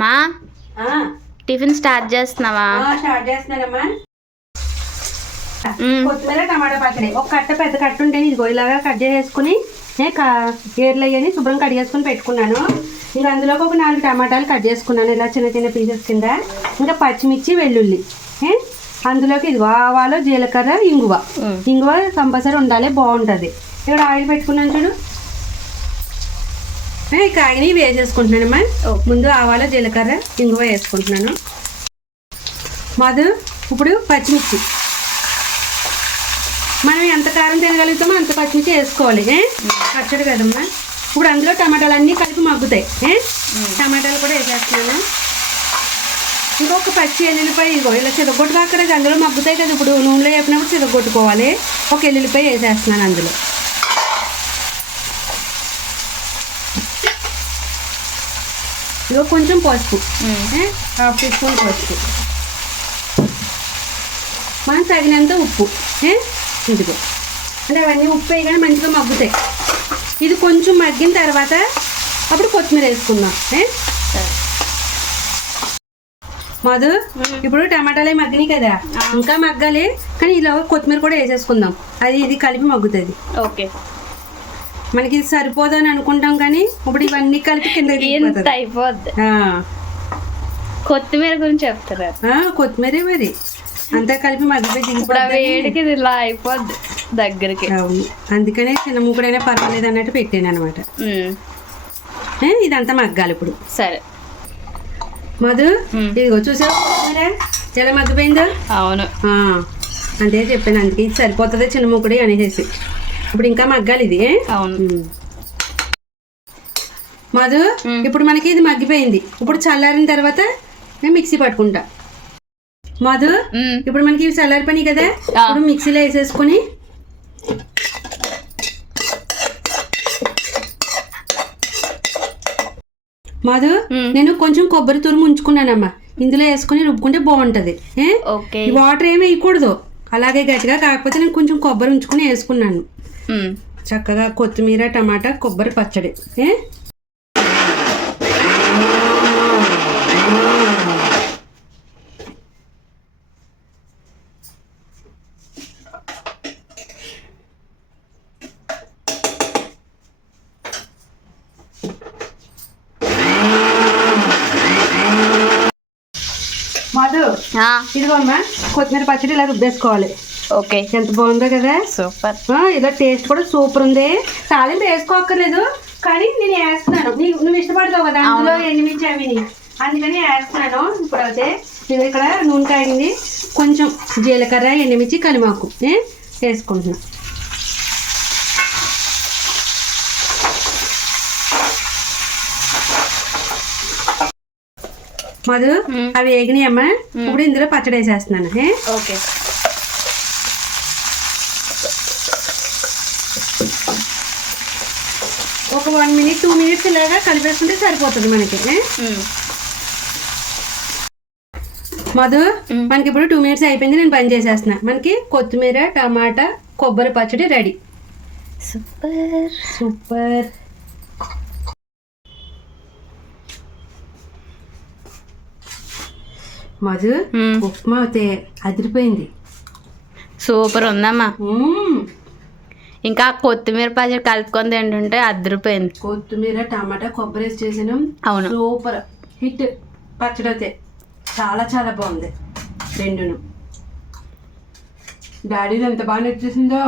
మా tiffin start చేస్తున్నావా? Start చేస్తున్నానమ్మా. కొత్తిమీర టమాటా పచ్చడి ఒక కట్ట పెద్ద కట్ట ఉంటే ఇదిగో ఇలాగా కట్ చేసేసుకుని ఏర్లు అయ్యని శుభ్రం కట్ చేసుకుని పెట్టుకున్నాను. ఇంకా అందులోకి ఒక 4 టమాటాలు కట్ చేసుకున్నాను ఇలా చిన్న చిన్న పీసెస్ కింద. ఇంకా పచ్చిమిర్చి వెల్లుల్లి, అందులోకి ఇదిగో ఆవాలు జీలకర్ర ఇంగువ కంపల్సరీ ఉండాలి, బాగుంటుంది. ఇక్కడ ఆయిల్ పెట్టుకున్నాను చూడు, కాగిని వేసేసుకుంటున్నానమ్మా. ముందు ఆవాలు జీలకర్ర ఇంగువ వేసుకుంటున్నాను. మధు ఇప్పుడు పచ్చిమిర్చి, మనం ఎంత కారం తినగలుగుతామో అంత పచ్చిమిర్చి వేసుకోవాలి, పచ్చడి కదమ్మా. ఇప్పుడు అందులో టమాటాలు అన్నీ కలిపి మగ్గుతాయి, టమాటాలు కూడా వేసేస్తున్నాను. ఇంకొక పచ్చి ఎల్లుల్లిపాయ ఇదిగో ఇలా చితగొట్టుగా అక్కడ అందులో మగ్గుతాయి కదా, ఇప్పుడు నూనెలో వేపినప్పుడు చితగొట్టుకోవాలి. ఒక ఎల్లుల్లిపాయ వేసేస్తున్నాను అందులో. ఇదిగో కొంచెం పసుపు, 1/2 టీ స్పూన్ పసుపు, మనం తగినంత ఉప్పు. ఇదిగో అంటే అవన్నీ ఉప్పు వేయగానే మంచిగా మగ్గుతాయి. ఇది కొంచెం మగ్గిన తర్వాత అప్పుడు కొత్తిమీర వేసుకుందాం. మధు ఇప్పుడు టమాటాలు మగ్గినాయి కదా, ఇంకా మగ్గాలి, కానీ ఇలా కొత్తిమీర కూడా వేసేసుకుందాం. అది ఇది కలిపి మగ్గుతుంది. ఓకే, మనకి ఇది సరిపోదని అనుకుంటాం కానీ ఇప్పుడు ఇవన్నీ కలిపి కింద అయిపోద్ది. కొత్తిమీర గురించి చెప్తారా? కొత్తిమీర మరి అంతా కలిపి మగ్గిపోయి వేడికి ఇలా అయిపోద్ది దగ్గరికి. అవును, అందుకనే చిన్న ముక్కడైనా పర్వాలేదు అన్నట్టు పెట్టాను అనమాట. ఇదంతా మగ్గాలి ఇప్పుడు. సరే మధు ఇదిగో చూసావు ఎలా మగ్గిపోయిందో? అవును, అంతే చెప్పాను, అందుకే ఇది సరిపోతుంది చిన్న ముక్కడి అనేసి. ఇప్పుడు ఇంకా మగ్గాలి ఇది. అవును మధు ఇప్పుడు మనకి ఇది మగ్గిపోయింది. ఇప్పుడు చల్లారిన తర్వాత నేను మిక్సీ పట్టుకుంటా. మధు ఇప్పుడు మనకి ఇవి చల్లారిపోయినాయి కదా, ఇప్పుడు మిక్సీలో వేసేసుకుని మధు నేను కొంచెం కొబ్బరి తురుము ఉంచుకున్నానమ్మా, ఇందులో వేసుకుని రుబ్బుకుంటే బాగుంటది. వాటర్ ఏమి వేయకూడదు, అలాగే గట్టిగా. కాకపోతే నేను కొంచెం కొబ్బరి ఉంచుకుని వేసుకున్నాను. చక్కగా కొత్తిమీర టమాటా కొబ్బరి పచ్చడి. మధు ఇదిగోమ్మా కొత్తిమీర పచ్చడి ఇలా రుబ్బేసుకోవాలి. ఓకే, ఎంత బాగుందో కదా, సూపర్. ఇలా టేస్ట్ కూడా సూపర్ ఉంది. తాలింపు వేసుకోక్కర్లేదు, కానీ నేను వేస్తున్నాను. నువ్వు ఇష్టపడతావు కదా అందులో ఎండుమిర్చి అవి, అందుకని వేస్తున్నాను. ఇప్పుడు అయితే నేను ఇక్కడ నూనె కాగింది, కొంచెం జీలకర్ర ఎండుమిర్చి కలిమాకు వేసుకుంటున్నాను. మధు అవి వేగినాయి అమ్మా, ఇప్పుడు ఇందులో పచ్చడి వేసేస్తున్నాను. ఓకే, ఒక 1 మినిట్ 2 మినిట్స్ ఇలాగా కలిపేసుకుంటే సరిపోతుంది మనకి. మధు మనకి ఇప్పుడు 2 మినిట్స్ అయిపోయింది, నేను పని చేసేస్తున్నా. మనకి కొత్తిమీర టమాటా కొబ్బరి పచ్చడి ready. Super super. Madhu upma అయితే అదిరిపోయింది, సూపర్ ఉందమ్మా. ఇంకా కొత్తిమీర పచ్చడి కలుపుకొని తింటుంటే అదిరిపోయింది. కొత్తిమీర టమాటా కొబ్బరి వేసి చేసాను. అవును, సూపర్ హిట్ పచ్చడి అయితే చాలా చాలా బాగుంది. రెండును డాడీలో ఎంత బాగా నచ్చేసిందో.